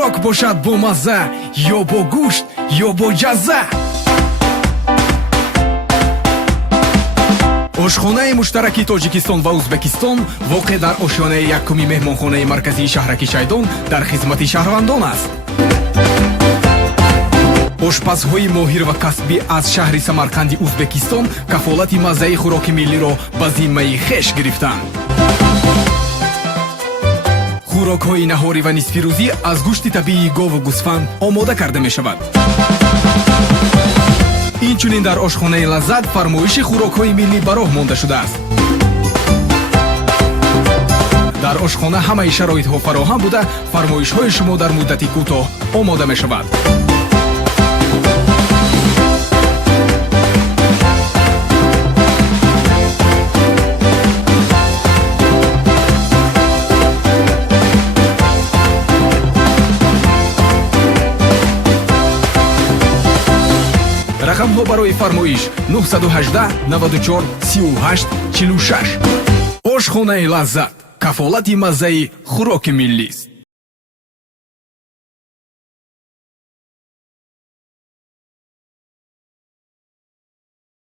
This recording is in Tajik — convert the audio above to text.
хӯрок бошад бо мазза, ё бо гӯшт, ё бо ҷазза. ошхонаи муштараки Тоҷикистон ва Узбекистон воқеъ дар ошёнаи якуми меҳмонхонаи марказии шаҳраки Шайдон дар хизмати шаҳрвандон аст. ошпазҳои моҳир ва касбӣ аз шаҳри Самарқанди Узбекистон кафолати маззаи хӯроки миллиро ба зиммаи хеш гирифтанд. хӯрокҳои наҳорӣ ва нисфирӯзӣ аз гӯшти табиии гову гӯсфанд омода карда мешавад. инчунин дар ошхонаи лаззат фармоиши хӯрокҳои миллӣ ба роҳ монда шудааст. дар ошхона ҳамаи шароитҳо фароҳам буда, фармоишҳои шумо дар муддати кӯтоҳ омода мешавад. рақамҳо барои фармоиш 918 94 38 46. ошхонаи лаззат кафолати маззаи хӯроки миллист.